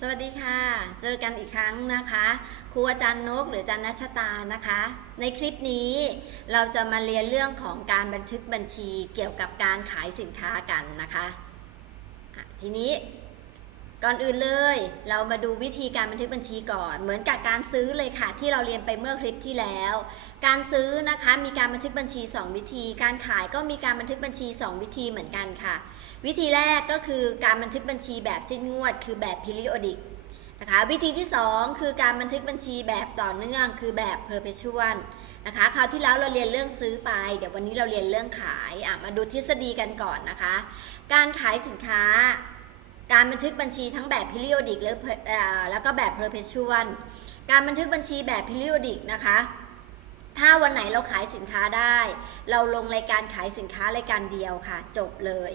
สวัสดีค่ะ เจอกันอีกครั้งนะคะ ครูอาจารย์นกหรืออาจารย์นัชตานะคะ ในคลิปนี้เราจะมาเรียนเรื่องของการบันทึกบัญชีเกี่ยวกับการขายสินค้ากันนะคะะทีนี้ก่อนอื่นเลย เรามาดูวิธีการบันทึกบัญชีก่อน เหมือนกับการซื้อเลยค่ะ ที่เราเรียนไปเมื่อคลิปที่แล้ว การซื้อนะคะมีการบันทึกบัญชี 2 วิธี การขายก็มีการบันทึกบัญชี 2 วิธีเหมือนกันค่ะ วิธีแรกก็คือการบันทึกบัญชีแบบสิ้นงวด คือแบบ periodic นะคะวิธีที่ 2 คือการบันทึกบัญชีแบบต่อเนื่อง คือแบบ perpetual นะคะคราวที่แล้วเราเรียนเรื่องซื้อไป เดี๋ยววันนี้เราเรียนเรื่องขายอะมาดูทฤษฎีกันก่อนนะคะ การขายสินค้า การบันทึกบัญชีทั้งแบบ periodic หรือแล้วก็แบบ perpetual การบันทึกบัญชีแบบ periodic นะคะถ้าวันไหนเราขายสินค้าได้ เราลงรายการขายสินค้ารายการเดียวค่ะ จบเลย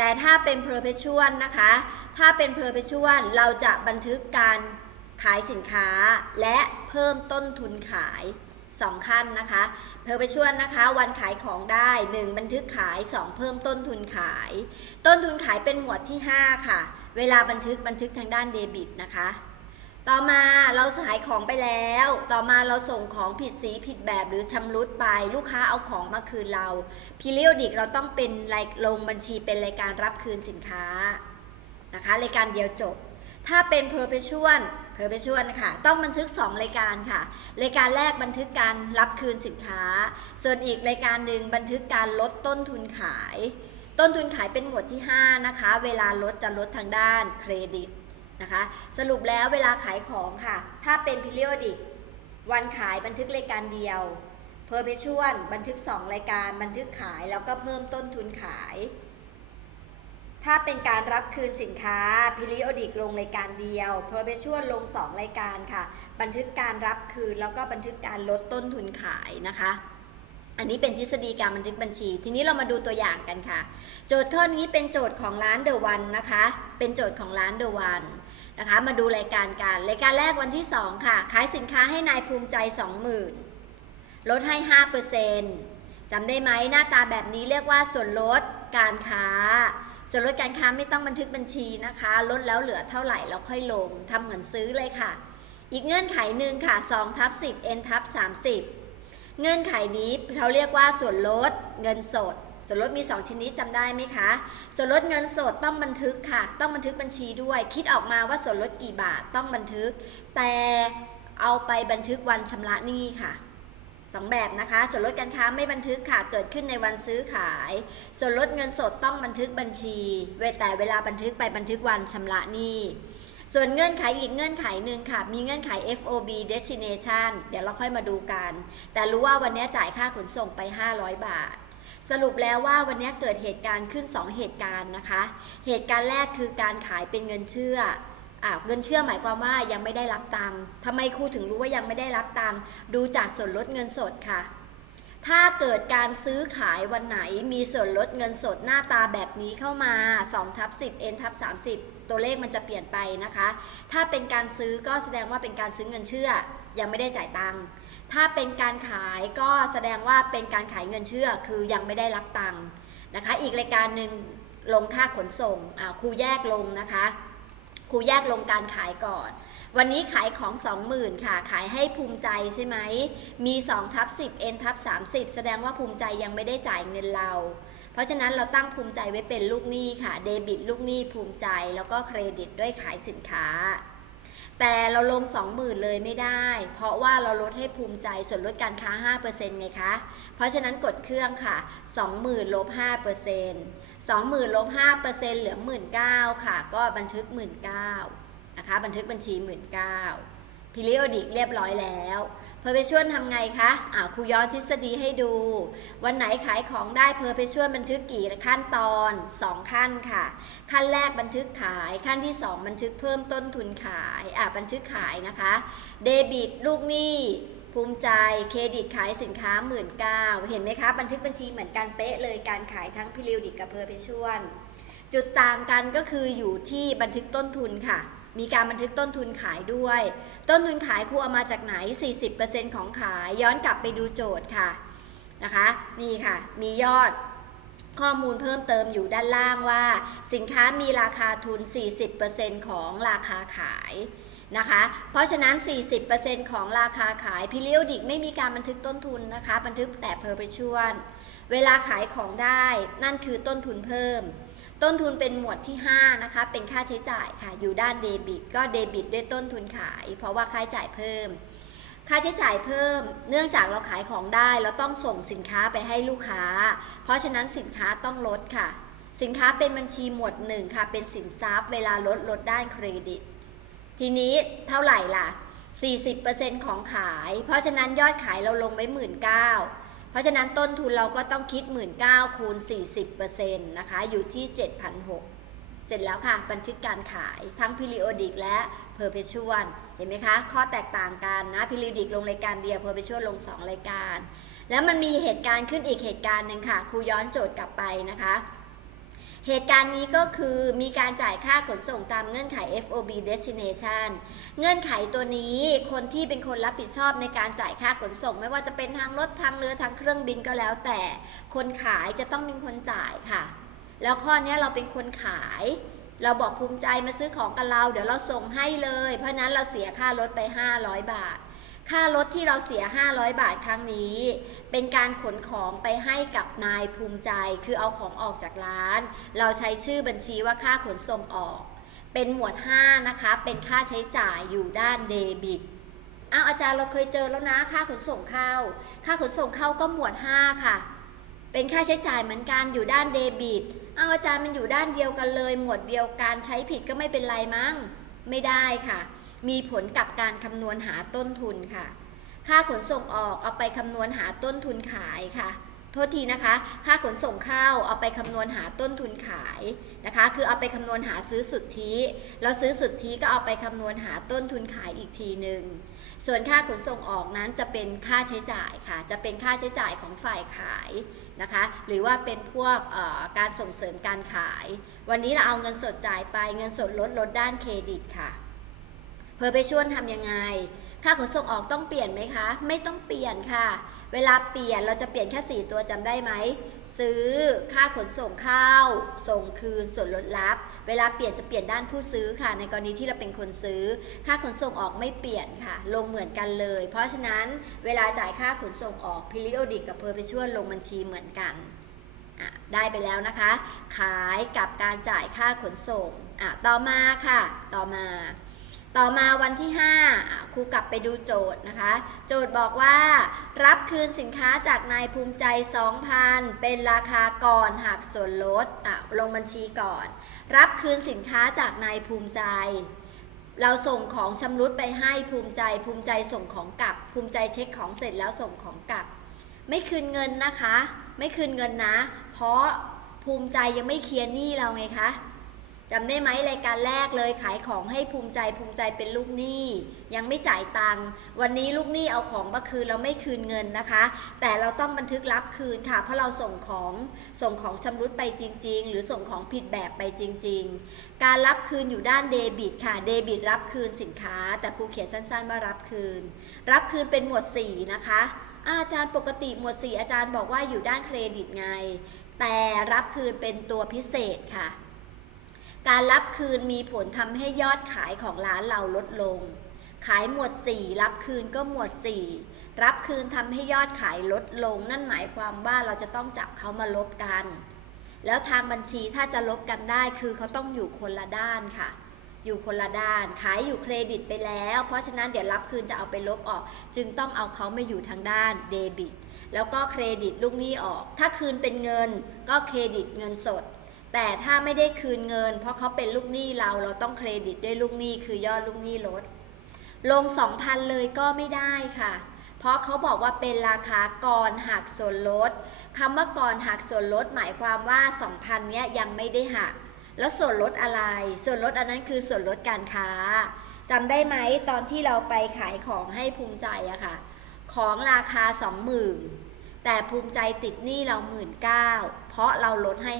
แต่ถ้าเป็น perpetual นะคะ ถ้าเป็น perpetual เราจะบันทึกการขายสินค้าและเพิ่มต้นทุนขาย 2 ขั้นนะคะ perpetual นะคะ วันขายของได้ 1 บันทึกขาย 2 เพิ่มต้นทุนขาย ต้นทุนขายเป็นหมวดที่ 5 ค่ะ เวลาบันทึกบันทึกทางด้านเดบิตนะคะ ต่อมาเราขายของไปแล้ว ต่อมาเราส่งของผิดสีผิดแบบหรือชำรุดไป ลูกค้าเอาของมาคืนเราพีเรียดิกเราต้องเป็นรายลงบัญชีเป็นรายการรับคืนสินค้านะคะรายการเดียวจบ ถ้าเป็น perpetual perpetual ค่ะ ต้องบันทึก 2 รายการค่ะ รายการแรกบันทึกการรับคืนสินค้า ส่วนอีกรายการหนึ่งบันทึกการลดต้นทุนขาย ต้นทุนขายเป็นหมวดที่ 5 นะคะ เวลาลดจะลดทางด้านเครดิต นะคะ สรุปแล้วเวลาขายของค่ะ ถ้าเป็น periodic วันขายบันทึกรายการเดียว perpetual บันทึก 2 รายการบันทึกขายแล้วก็เพิ่มต้นทุนขาย ถ้าเป็นการรับคืนสินค้า periodic ลงรายการเดียว perpetual ลง 2 รายการค่ะ บันทึกการรับคืนแล้วก็บันทึกการลดต้นทุนขายนะคะอันนี้เป็นทฤษฎีการบันทึกบัญชี ทีนี้เรามาดูตัวอย่างกันค่ะ โจทย์ข้อนี้เป็นโจทย์ของร้านเดอะวันนะคะ เป็นโจทย์ของร้านเดอะวัน นะคะ มาดูรายการกันรายการแรกวันที่ 2 ค่ะ ขายสินค้าให้นายภูมิใจ 20,000 ลดให้ 5%จำได้ไหมหน้าตาแบบนี้เรียกว่าส่วนลดการค้า ส่วนลดการค้าไม่ต้องบันทึกบัญชีนะคะ ลดแล้วเหลือเท่าไหร่เราค่อยลงทำเหมือนซื้อเลยค่ะ อีกเงื่อนไขหนึ่งค่ะ2ทับ10 n ทับ30 เงื่อนไขนี้เราเรียกว่าส่วนลดเงินสด ส่วนลดมี 2 ชนิดจำได้ไหมคะ ส่วนลดเงินสดต้องบันทึกค่ะ ต้องบันทึกบัญชีด้วย คิดออกมาว่าส่วนลดกี่บาทต้องบันทึก แต่เอาไปบันทึกวันชำระหนี้ค่ะสองแบบนะคะ ส่วนลดการค้าไม่บันทึกค่ะเกิดขึ้นในวันซื้อขาย ส่วนลดเงินสดต้องบันทึกบัญชี เวแต่เวลาบันทึกไปบันทึกวันชำระหนี้ส่วนเงื่อนไขอีกเงื่อนไขหนึ่งค่ะ มีเงื่อนไข FOB destination เดี๋ยวเราค่อยมาดูกัน แต่รู้ว่าวันนี้จ่ายค่าขนส่งไป 500 บาท สรุปแล้วว่าวันนี้เกิดเหตุการณ์ขึ้น 2 เหตุการณ์นะคะ เหตุการณ์แรกคือการขายเป็นเงินเชื่ออะเงินเชื่อหมายความว่ายังไม่ได้รับตังค์ทำไมครูถึงรู้ว่ายังไม่ได้รับตังค์ดูจากส่วนลดเงินสดค่ะ ถ้าเกิดการซื้อขายวันไหนมีส่วนลดเงินสดหน้าตาแบบนี้เข้ามา2ทับ10 n ทับ30 ตัวเลขมันจะเปลี่ยนไปนะคะ ถ้าเป็นการซื้อก็แสดงว่าเป็นการซื้อเงินเชื่อยังไม่ได้จ่ายตังค์ ถ้าเป็นการขายก็แสดงว่าเป็นการขายเงินเชื่อคือยังไม่ได้รับตังค์นะคะ อีกรายการหนึ่งลงค่าขนส่งอ่าครูแยกลงนะคะครูแยกลงการขายก่อน วันนี้ขายของ 20,000 ค่ะ ขายให้ภูมิใจใช่ไหม มี2ทับ10 n ทับ30 แสดงว่าภูมิใจยังไม่ได้จ่ายเงินเรา เพราะฉะนั้นเราตั้งภูมิใจไว้เป็นลูกหนี้ค่ะ เดบิตลูกหนี้ภูมิใจ แล้วก็เครดิตด้วยขายสินค้า แต่เราลง 20,000 เลยไม่ได้ เพราะว่าเราลดให้ภูมิใจส่วนลดการค้า 5%ไงคะ เพราะฉะนั้นกดเครื่องค่ะ 20,000ลบ5% 20,000ลบ5%เหลือ 19,000ค่ะ ก็บันทึก 19,000นะคะ บันทึกบัญชี 19,000พิริโอดิเรียบร้อยแล้ว เพอร์เพชวลทำไงคะอ่าครูย้อนทฤษฎีให้ดู วันไหนขายของได้เพอร์เพชวลบันทึกกี่ขั้นตอน 2 ขั้นค่ะ ขั้นแรกบันทึกขาย ขั้นที่ 2 บันทึกเพิ่มต้นทุนขายอ่าบันทึกขายนะคะ เดบิตลูกหนี้ภูมิใจเครดิตขายสินค้า1 9ื่นเเห็นไหมคะ บันทึกบัญชีเหมือนกันเป๊ะเลยการขายทั้งพิริวดิกกับเพอร์เพชวลจุดต่างกันก็คืออยู่ที่บันทึกต้นทุนค่ะ มีการบันทึกต้นทุนขายด้วย ต้นทุนขายครูเอามาจากไหน 40%ของขายย้อนกลับไปดูโจทย์ค่ะนะคะนี่ค่ะ มียอดข้อมูลเพิ่มเติมอยู่ด้านล่างว่า สินค้ามีราคาทุน 40%ของราคาขายนะคะ เพราะฉะนั้น 40%ของราคาขาย periodic ไม่มีการบันทึกต้นทุนนะคะ บันทึกแต่ perpetual เวลาขายของได้นั่นคือต้นทุนเพิ่ม ต้นทุนเป็นหมวดที่ 5 นะคะ เป็นค่าใช้จ่ายค่ะ อยู่ด้านเดบิต ก็เดบิตด้วยต้นทุนขาย เพราะว่าค่าใช้จ่ายเพิ่ม ค่าใช้จ่ายเพิ่ม เนื่องจากเราขายของได้ เราต้องส่งสินค้าไปให้ลูกค้า เพราะฉะนั้นสินค้าต้องลดค่ะ สินค้าเป็นบัญชีหมวดหนึ่งค่ะ เป็นสินทรัพย์ เวลาลดลดด้านเครดิต ทีนี้เท่าไหร่ล่ะ 40%ของขาย เพราะฉะนั้นยอดขายเราลงไว้หมื่นเก้า เพราะฉะนั้นต้นทุนเราก็ต้องคิด 1 9ื่นคูณ 40%นะคะ อยู่ที่ 7,600 เสร็จแล้วค่ะ บันทึกการขายทั้งพิริโอดิกและเพอร์เพชวลเห็นไหมคะ ข้อแตกต่างกันนะพิริโอดิกลงรายการเดียวเพอร์เพชวลลง 2 รายการ แล้วมันมีเหตุการณ์ขึ้นอีกเหตุการณ์หนึ่งค่ะ ครูย้อนโจทย์กลับไปนะคะ เหตุการณ์นี้ก็คือมีการจ่ายค่าขนส่งตามเงื่อนไข FOB destination เงื่อนไขตัวนี้คนที่เป็นคนรับผิดชอบในการจ่ายค่าขนส่ง ไม่ว่าจะเป็นทางรถทางเรือทางเครื่องบินก็แล้ว แต่คนขายจะต้องเป็นคนจ่ายค่ะ แล้วข้อนี้เราเป็นคนขาย เราบอกภูมิใจมาซื้อของกับเรา เดี๋ยวเราส่งให้เลย เพราะฉะนั้นเราเสียค่ารถไป 500 บาท ค่ารถที่เราเสีย 500 บาทครั้งนี้ เป็นการขนของไปให้กับนายภูมิใจ คือเอาของออกจากร้าน เราใช้ชื่อบัญชีว่าค่าขนส่งออก เป็นหมวด 5 นะคะ เป็นค่าใช้จ่ายอยู่ด้านเดบิตอ้าวอาจารย์เราเคยเจอแล้วนะ ค่าขนส่งเข้า ค่าขนส่งเข้าก็หมวด 5 ค่ะ เป็นค่าใช้จ่ายเหมือนกันอยู่ด้านเดบิตอ้าวอาจารย์มันอยู่ด้านเดียวกันเลย หมวดเดียวกันใช้ผิดก็ไม่เป็นไรมั้ง ไม่ได้ค่ะ มีผลกับการคำนวณหาต้นทุนค่ะ ค่าขนส่งออกเอาไปคำนวณหาต้นทุนขายค่ะ โทษทีนะคะ ค่าขนส่งเข้าเอาไปคำนวณหาต้นทุนขายนะคะ คือเอาไปคำนวณหาซื้อสุทธิแล้วซื้อสุทธิก็เอาไปคำนวณหาต้นทุนขายอีกทีหนึ่งส่วนค่าขนส่งออกนั้นจะเป็นค่าใช้จ่ายค่ะ จะเป็นค่าใช้จ่ายของฝ่ายขายนะคะ หรือว่าเป็นพวกการส่งเสริมการขาย วันนี้เราเอาเงินสดจ่ายไปเงินสดลดลดด้านเครดิตค่ะ เพอร์ไปชวนทำยังไง ค่าขนส่งออกต้องเปลี่ยนไหมคะ ไม่ต้องเปลี่ยนค่ะ เวลาเปลี่ยนเราจะเปลี่ยนแค่ 4 ตัวจำได้ไหม ซื้อ ค่าขนส่งเข้าส่งคืน ส่วนลดลับ เวลาเปลี่ยนจะเปลี่ยนด้านผู้ซื้อค่ะ ในกรณีที่เราเป็นคนซื้อ ค่าขนส่งออกไม่เปลี่ยนค่ะ ลงเหมือนกันเลย เพราะฉะนั้นเวลาจ่ายค่าขนส่งออก periodic กับ perpetual ลงบัญชีเหมือนกันได้ไปแล้วนะคะ ขายกับการจ่ายค่าขนส่ง ต่อมาค่ะ ต่อมา ต่อมาวันที่ 5 ครูกลับไปดูโจทย์นะคะ โจทย์บอกว่า รับคืนสินค้าจากนายภูมิใจ 2,000 เป็นราคาก่อนหักส่วนลดอะลงบัญชีก่อน รับคืนสินค้าจากนายภูมิใจ เราส่งของชำรุดไปให้ภูมิใจ ภูมิใจส่งของกลับ ภูมิใจเช็คของเสร็จแล้วส่งของกลับ ไม่คืนเงินนะคะ ไม่คืนเงินนะ เพราะภูมิใจยังไม่เคลียร์หนี้เราไงคะ จำได้ไหมรายการแรกเลยขายของให้ภูมิใจภูมิใจเป็นลูกหนี้ ยังไม่จ่ายตังค์วันนี้ลูกหนี้เอาของมาคืนเราไม่คืนเงินนะคะ แต่เราต้องบันทึกรับคืนค่ะ เพราะเราส่งของส่งของชำรุดไปจริง ๆ หรือส่งของผิดแบบไปจริง ๆ การรับคืนอยู่ด้านเดบิตค่ะเดบิตรับคืนสินค้า แต่ครูเขียนสั้นๆว่ารับคืน รับคืนเป็นหมวด 4 นะคะอาจารย์ปกติหมวด 4 อาจารย์บอกว่าอยู่ด้านเครดิตไง แต่รับคืนเป็นตัวพิเศษค่ะ การรับคืนมีผลทำให้ยอดขายของร้านเราลดลง ขายหมวด 4 รับคืนก็หมวด 4 รับคืนทำให้ยอดขายลดลง นั่นหมายความว่าเราจะต้องจับเขามาลบกัน แล้วทางบัญชีถ้าจะลบกันได้คือเขาต้องอยู่คนละด้านค่ะ อยู่คนละด้าน ขายอยู่เครดิตไปแล้ว เพราะฉะนั้นเดี๋ยวรับคืนจะเอาไปลบออก จึงต้องเอาเขามาอยู่ทางด้านเดบิต แล้วก็เครดิตลูกหนี้ออก ถ้าคืนเป็นเงินก็เครดิตเงินสด แต่ถ้าไม่ได้คืนเงิน เพราะเขาเป็นลูกหนี้เราเราต้องเครดิตด้วยลูกหนี้คือยอดลูกหนี้ลด ลง 2,000 เลยก็ไม่ได้ค่ะ เพราะเขาบอกว่าเป็นราคาก่อนหักส่วนลดคำว่าก่อนหักส่วนลดหมายความว่า 2,000เนี้ยยังไม่ได้หัก แล้วส่วนลดอะไร ส่วนลดอันนั้นคือส่วนลดการค้าจำได้ไหมตอนที่เราไปขายของให้ภูมิใจอะค่ะ ของราคา 20,000แต่ภูมิใจติดหนี้เรา 19,000 ราะเราลดให้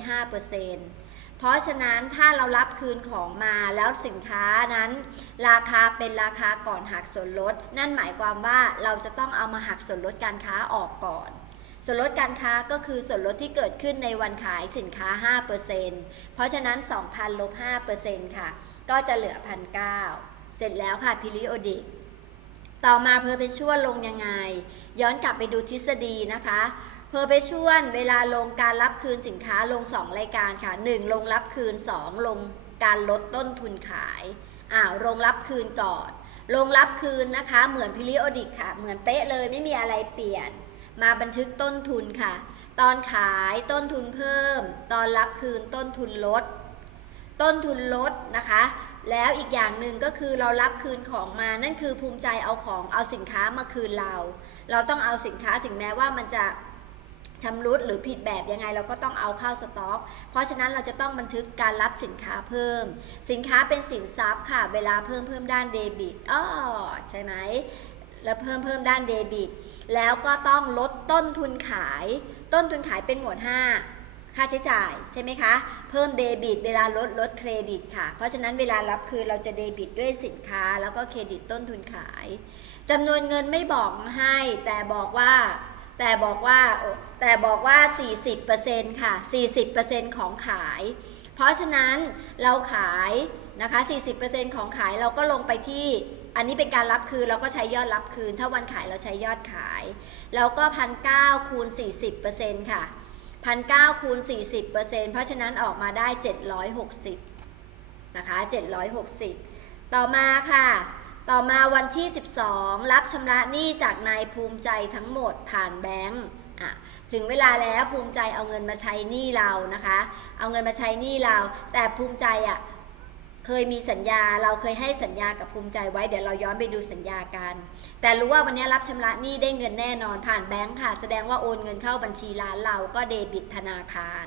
5%เพราะฉะนั้นถ้าเรารับคืนของมาแล้วสินค้านั้น ราคาเป็นราคาก่อนหักส่วนลด นั่นหมายความว่าเราจะต้องเอามาหักส่วนลดการค้าออกก่อนส่วนลดการค้าก็คือส่วนลดที่เกิดขึ้นในวันขายสินค้า 5%เพราะฉะนั้น 2,000ลบ5%ค่ะ ก็จะเหลือ 1,900 เสร็จแล้วค่ะ periodic ต่อมาเพอร์เพชวลลงยังไง ย้อนกลับไปดูทฤษฎีนะคะ เพอร์เพชวลเวลาลงการรับคืนสินค้าลง 2 รายการค่ะ 1 ลงรับคืน 2 ลงการลดต้นทุนขายอ้าวลงรับคืนก่อน ลงรับคืนนะคะ เหมือนพิริโอดิกค่ะ เหมือนเป๊ะเลยไม่มีอะไรเปลี่ยน มาบันทึกต้นทุนค่ะ ตอนขายต้นทุนเพิ่ม ตอนรับคืนต้นทุนลด ต้นทุนลดนะคะ แล้วอีกอย่างหนึ่งก็คือเรารับคืนของมานั่นคือภูมิใจเอาของเอาสินค้ามาคืนเรา เราต้องเอาสินค้าถึงแม้ว่ามันจะ ชำรุดหรือผิดแบบยังไงเราก็ต้องเอาเข้าสต็อก เพราะฉะนั้นเราจะต้องบันทึกการรับสินค้าเพิ่ม สินค้าเป็นสินทรัพย์ค่ะ เวลาเพิ่มเพิ่มด้านเดบิตอ้อใช่ไหมแล้วเพิ่มเพิ่มด้านเดบิต แล้วก็ต้องลดต้นทุนขาย ต้นทุนขายเป็นหมวด 5 ค่าใช้จ่ายใช่ไหมคะ เพิ่มเดบิต เวลาลดลดเครดิตค่ะ เพราะฉะนั้นเวลารับคืนเราจะเดบิตด้วยสินค้า แล้วก็เครดิตต้นทุนขายจำนวนเงินไม่บอกให้ แต่บอกว่า แต่บอกว่าแต่บอกว่า 40%ค่ะ 40%ของขาย เพราะฉะนั้นเราขายนะคะ 40%ของขายเราก็ลงไปที่อันนี้เป็นการรับคืนเราก็ใช้ยอดรับคืน ถ้าวันขายเราใช้ยอดขาย แล้วก็พันเก้าคูณ 40%ค่ะพันเก้าคูณ 40%เพราะฉะนั้นออกมาได้ 760นะคะ760 ต่อมาค่ะ ต่อมาวันที่ 12 รับชำระหนี้จากนายภูมิใจทั้งหมดผ่านแบงก์อะถึงเวลาแล้วภูมิใจเอาเงินมาใช้หนี้เรานะคะ เอาเงินมาใช้หนี้เรา แต่ภูมิใจอะเคยมีสัญญาเราเคยให้สัญญากับภูมิใจไว้เดี๋ยวเราย้อนไปดูสัญญากัน แต่รู้ว่าวันนี้รับชำระหนี้ได้เงินแน่นอนผ่านแบงก์ค่ะ แสดงว่าโอนเงินเข้าบัญชีร้านเราก็เดบิตธนาคาร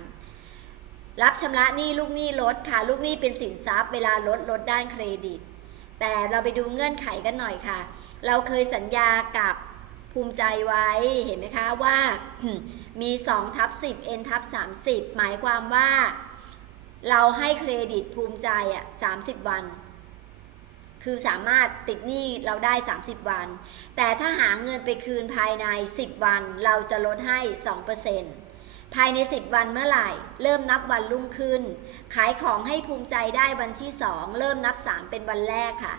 รับชำระหนี้ลูกหนี้ลดค่ะ ลูกหนี้เป็นสินทรัพย์เวลาลดลดด้านเครดิต แต่เราไปดูเงื่อนไขกันหน่อยค่ะ เราเคยสัญญากับภูมิใจไว้เห็นไหมคะว่ามี2ทับ10 n ทับ30 หมายความว่า เราให้เครดิตภูมิใจอะ30 วัน คือสามารถติดหนี้เราได้ 30 วัน แต่ถ้าหาเงินไปคืนภายใน 10 วัน เราจะลดให้ 2% ภายใน 10 วันเมื่อไหร่ เริ่มนับวันรุ่งขึ้น ขายของให้ภูมิใจได้วันที่ 2 เริ่มนับ 3 เป็นวันแรกค่ะ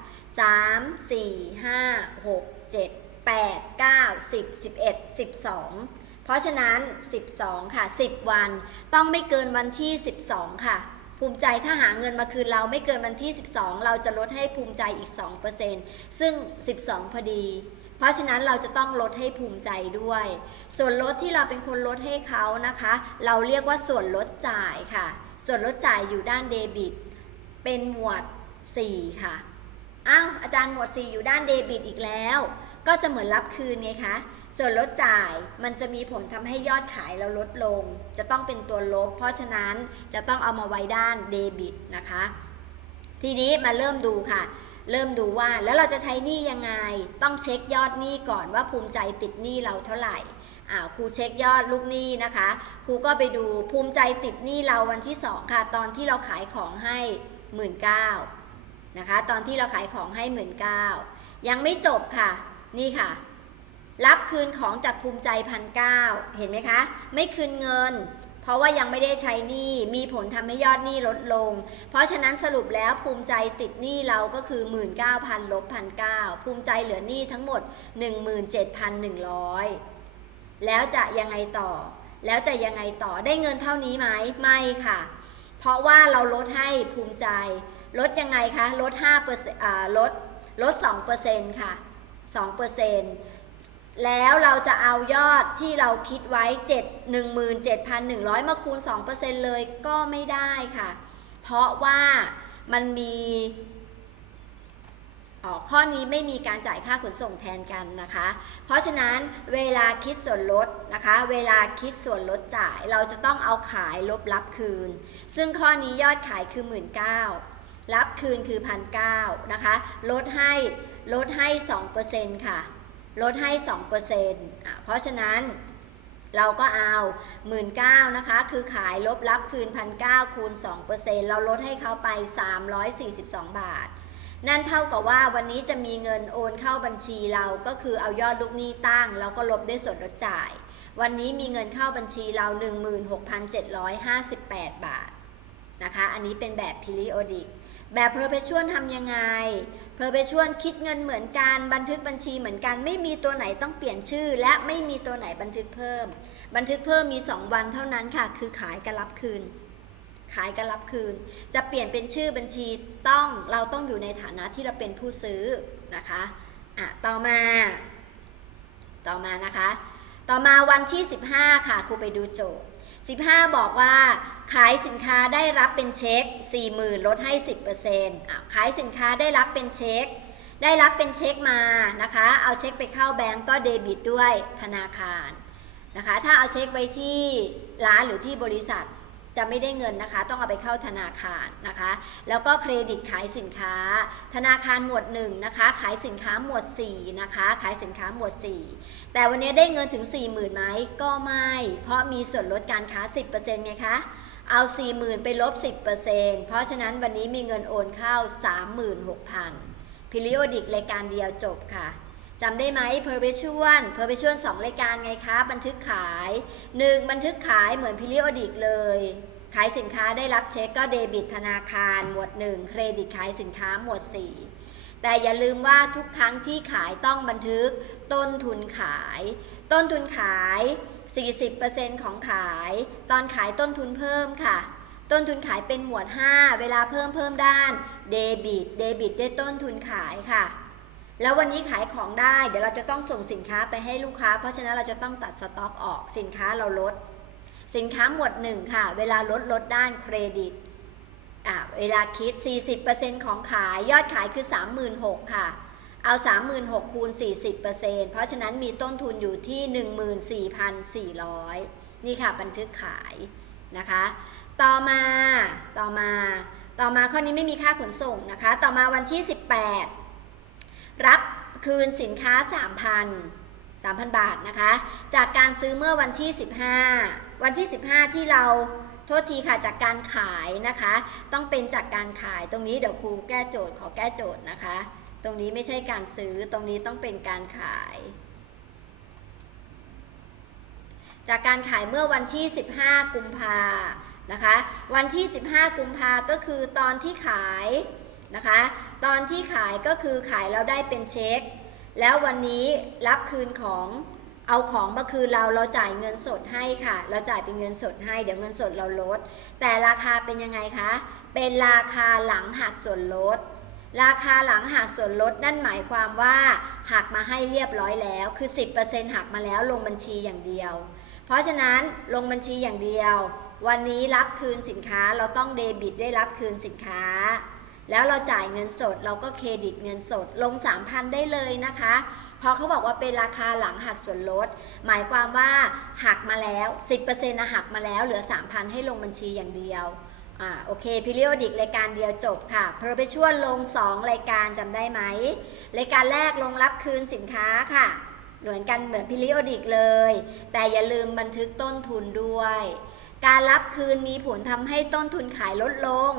3 4 5 6 7 8 9 10 11 12 เพราะฉะนั้น 12 ค่ะ 10 วัน ต้องไม่เกินวันที่ 12 ค่ะ ภูมิใจถ้าหาเงินมาคืนเราไม่เกินวันที่ 12 เราจะลดให้ภูมิใจอีก 2%ซึ่ง 12 พอดี เพราะฉะนั้นเราจะต้องลดให้ภูมิใจด้วย ส่วนลดที่เราเป็นคนลดให้เขานะคะ เราเรียกว่าส่วนลดจ่ายค่ะ ส่วนลดจ่ายอยู่ด้านเดบิต เป็นหมวด 4 ค่ะอ้าวอาจารย์หมวด 4 อยู่ด้านเดบิตอีกแล้ว ก็จะเหมือนรับคืนไงคะส่วนลดจ่ายมันจะมีผลทำให้ยอดขายเราลดลง จะต้องเป็นตัวลบ เพราะฉะนั้นจะต้องเอามาไว้ด้านเดบิตนะคะ ทีนี้มาเริ่มดูค่ะ เริ่มดูว่าแล้วเราจะใช้หนี้ยังไง ต้องเช็คยอดหนี้ก่อนว่าภูมิใจติดหนี้เราเท่าไหร่อ่าครูเช็คยอดลูกหนี้นะคะครูก็ไปดูภูมิใจติดหนี้เราวันที่ 2 ค่ะ ตอนที่เราขายของให้หมื่นเก้านะคะ ตอนที่เราขายของให้หมื่นเก้ายังไม่จบค่ะ นี่ค่ะ รับคืนของจากภูมิใจพันเก้าเห็นไหมคะ ไม่คืนเงิน เพราะว่ายังไม่ได้ใช้หนี้มีผลทำให้ยอดหนี้ลดลง เพราะฉะนั้นสรุปแล้วภูมิใจติดหนี้เราก็คือ 19,000ลบ1,900ภูมิใจเหลือหนี้ทั้งหมด 17,100 แล้วจะยังไงต่อ แล้วจะยังไงต่อได้เงินเท่านี้ไหมไม่ค่ะ เพราะว่าเราลดให้ภูมิใจ ลดยังไงคะ ลด5เปอร์เซ็นต์ลดลด2เปอร์เซ็นต์ค่ะ2เปอร์เซ็นต์ แล้วเราจะเอายอดที่เราคิดไว้ 7 17,100 มาคูณ 2%เลยก็ไม่ได้ค่ะ เพราะว่ามันมีอ๋อข้อนี้ไม่มีการจ่ายค่าขนส่งแทนกันนะคะ เพราะฉะนั้นเวลาคิดส่วนลดนะคะ เวลาคิดส่วนลดจ่ายเราจะต้องเอาขายลบรับคืน ซึ่งข้อนี้ยอดขายคือ19,000รับคืนคือ1,900นะคะ ลดให้ลดให้ 2%ค่ะ ลดให้2%อะเพราะฉะนั้นเราก็เอา19,000นะคะ คือขายลบรับคืน1,900คูณ 2%เราลดให้เขาไป 342 บาท นั่นเท่ากับว่าวันนี้จะมีเงินโอนเข้าบัญชีเราก็คือเอายอดลูกหนี้ตั้ง แล้วก็ลบด้วยส่วนลดจ่าย วันนี้มีเงินเข้าบัญชีเรา 16,758 บาทนะคะ อันนี้เป็นแบบ periodic แบบ perpetual ทำยังไง perpetual คิดเงินเหมือนกันบันทึกบัญชีเหมือนกัน ไม่มีตัวไหนต้องเปลี่ยนชื่อ และไม่มีตัวไหนบันทึกเพิ่ม บันทึกเพิ่มมี 2 วันเท่านั้นค่ะ คือขายกับรับคืน ขายกับรับคืน จะเปลี่ยนเป็นชื่อบัญชีต้องเราต้องอยู่ในฐานะที่เราเป็นผู้ซื้อนะคะอะต่อมา ต่อมานะคะ ต่อมาวันที่ 15 ค่ะครูไปดูโจทย์ 15 บอกว่า ขายสินค้าได้รับเป็นเช็ค 40,000 ลดให้ 10%อะขายสินค้าได้รับเป็นเช็ค ได้รับเป็นเช็คมานะคะ เอาเช็คไปเข้าแบงก์ก็เดบิตด้วยธนาคารนะคะ ถ้าเอาเช็คไว้ที่ร้านหรือที่บริษัทจะไม่ได้เงินนะคะ ต้องเอาไปเข้าธนาคารนะคะ แล้วก็เครดิตขายสินค้า ธนาคารหมวด1นะคะ ขายสินค้าหมวด4นะคะ ขายสินค้าหมวด 4 แต่วันนี้ได้เงินถึง 40,000ไหมก็ไม่ เพราะมีส่วนลดการค้า 10%ไงคะ เอา 40,000 ไปลบ 10%เพราะฉะนั้นวันนี้มีเงินโอนเข้า 36,000พิริโอดิกรายการเดียวจบค่ะจำได้ไหม perpetual perpetual 2รายการไงคะ บันทึกขาย 1 บันทึกขายเหมือน periodic เลย ขายสินค้าได้รับเช็คก็เดบิตธนาคาร หมวด 1 เครดิตขายสินค้าหมวด 4 แต่อย่าลืมว่าทุกครั้งที่ขายต้องบันทึกต้นทุนขาย ต้นทุนขาย 40%ของขาย ตอนขายต้นทุนเพิ่มค่ะ ต้นทุนขายเป็นหมวด 5 เวลาเพิ่มเพิ่มด้านเดบิตเดบิตด้วยต้นทุนขายค่ะ แล้ววันนี้ขายของได้ เดี๋ยวเราจะต้องส่งสินค้าไปให้ลูกค้า เพราะฉะนั้นเราจะต้องตัดสต็อกออกสินค้าเราลด สินค้าหมวดหนึ่งค่ะ เวลาลดลดด้านเครดิตอะเวลาคิด 40%ของขายยอดขายคือ 36,000ค่ะ เอา 36,000คูณ40%เพราะฉะนั้นมีต้นทุนอยู่ที่ 14,400 นี่ค่ะบันทึกขายนะคะ ต่อมาต่อมา ต่อมาข้อนี้ไม่มีค่าขนส่งนะคะ ต่อมาวันที่ 18 รับคืนสินค้า 3,000 3,000 บาทนะคะ จากการซื้อเมื่อวันที่ 15 วันที่ 15 ที่เราโทษทีค่ะจากการขายนะคะ ต้องเป็นจากการขายตรงนี้เดี๋ยวครูแก้โจทย์ขอแก้โจทย์นะคะ ตรงนี้ไม่ใช่การซื้อตรงนี้ต้องเป็นการขาย จากการขายเมื่อวันที่ 15 กุมภานะคะ วันที่ 15 กุมภาก็คือตอนที่ขายนะคะ ตอนที่ขายก็คือขายแล้วได้เป็นเช็ค แล้ววันนี้รับคืนของเอาของมาคืนเราเราจ่ายเงินสดให้ค่ะ เราจ่ายเป็นเงินสดให้เดี๋ยวเงินสดเราลด แต่ราคาเป็นยังไงคะ เป็นราคาหลังหักส่วนลด ราคาหลังหักส่วนลดนั่นหมายความว่าหักมาให้เรียบร้อยแล้ว คือ 10%หักมาแล้วลงบัญชีอย่างเดียว เพราะฉะนั้นลงบัญชีอย่างเดียว วันนี้รับคืนสินค้าเราต้องเดบิตได้รับคืนสินค้า แล้วเราจ่ายเงินสดเราก็เครดิตเงินสดลง 3,000 ได้เลยนะคะเพราะเขาบอกว่าเป็นราคาหลังหักส่วนลด หมายความว่าหักมาแล้ว 10%นะหักมาแล้วเหลือ 3,000 ให้ลงบัญชีอย่างเดียว อ่าโอเคพิเรียดิกรายการเดียวจบค่ะ perpetual ลง 2 รายการจำได้ไหม รายการแรกลงรับคืนสินค้าค่ะ เหมือนกันเหมือนพิริโอดิกเลย แต่อย่าลืมบันทึกต้นทุนด้วย การรับคืนมีผลทำให้ต้นทุนขายลดลง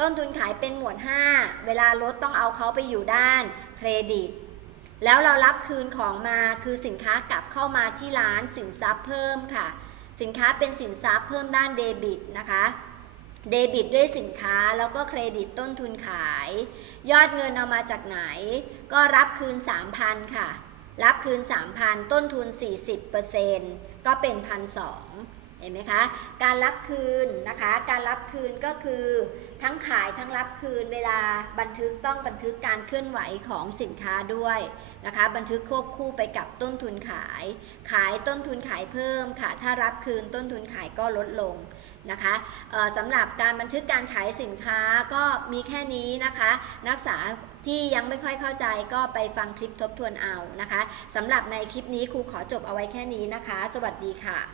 ต้นทุนขายเป็นหมวด 5 เวลาลดต้องเอาเขาไปอยู่ด้านเครดิตแล้วเรารับคืนของมาคือสินค้ากลับเข้ามาที่ร้านสินทรัพย์เพิ่มค่ะ สินค้าเป็นสินทรัพย์เพิ่มด้านเดบิตนะคะ เดบิตด้วยสินค้าแล้วก็เครดิตต้นทุนขาย ยอดเงินเอามาจากไหน ก็รับคืน 3,000 ค่ะ รับคืน 3,000 ต้นทุน 40%ก็เป็น1,200เห็นไหมคะ การรับคืนนะคะ การรับคืนก็คือทั้งขายทั้งรับคืนเวลาบันทึกต้องบันทึกการเคลื่อนไหวของสินค้าด้วยนะคะ บันทึกควบคู่ไปกับต้นทุนขาย ขายต้นทุนขายเพิ่มค่ะ ถ้ารับคืนต้นทุนขายก็ลดลง นะคะสำหรับการบันทึกการขายสินค้าก็มีแค่นี้นะคะ นักศึกษาที่ยังไม่ค่อยเข้าใจก็ไปฟังคลิปทบทวนเอานะคะสำหรับในคลิปนี้ครูขอจบเอาไว้แค่นี้นะคะ สวัสดีค่ะ